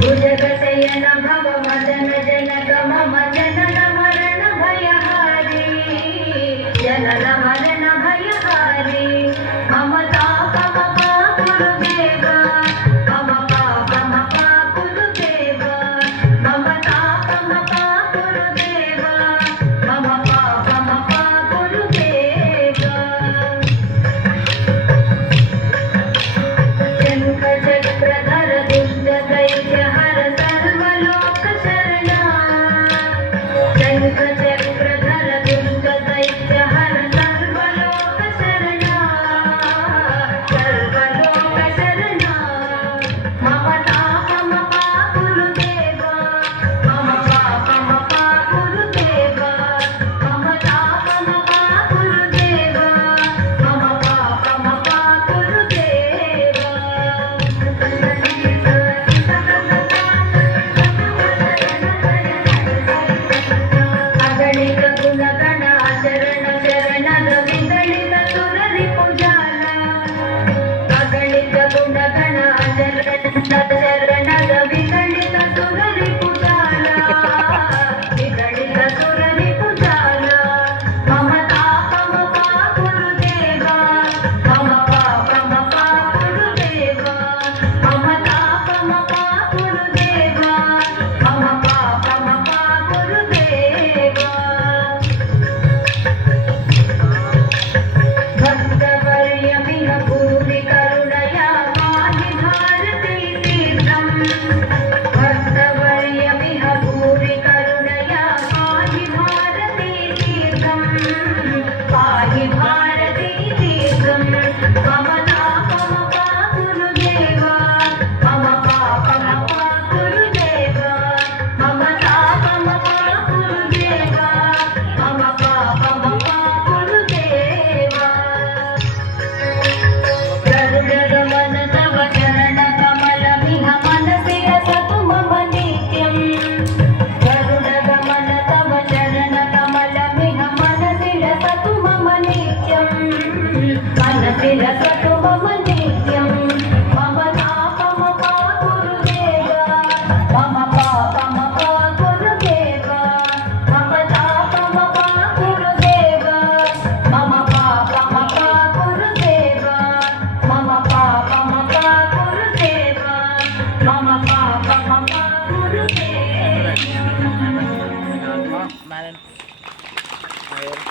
भुजगशयन भव मदन जनक मम जनन मरण भयहारी जनन मरण भयहारी मम तापम गुरुदेव मम पापम गुरुदेव मम तापम गुरुदेव मम पापम गुरुदेव शंख चक्रधर दुष्ट दैत्य हर सर्वलोक शरणा शंख चक्रधर दुष्ट दैत्य हर सर्वलोक शरणा सर्वलोक शरणा मम तापम गुरुदेव मम पापम गुरुदेव मम तापम गुरुदेव मम पापम गुरुदेव अगणित गुणगण शरण शरणद विदलित सुररिपुजाल अगणित गुणगण शरणद विदलित सुररिपुजाल विदलित सुररिपुजाल मम तापम गुरुदेव मम पापम गुरुदेव मम तापम गुरुदेव मम पापम गुरुदेव भक्तवर्यमिह भूरि करुणया पाहि भारती तीर्थम् भक्तवर्यमिह भूरि करुणया पाहि भारती तीर्थम् पाहि भारती तीर्थम् मम तापम गुरुदेव मम पापम गुरुदेव मम तापम गुरुदेव मम पापम गुरुदेव गरुडगमन तव चरणकमलमिह मनसि रसतु मम नित्यम् गरुडगमन तव चरणकमलमिह मनसि रसतु मम नित्यम् मनसि रसतु मम नित्यम् मम तापम गुरुदेव मम पापम गुरुदेव मम तापम गुरुदेव मम पापम गुरुदेव मम पापम गुरुदेव मम पापम गुरुदेव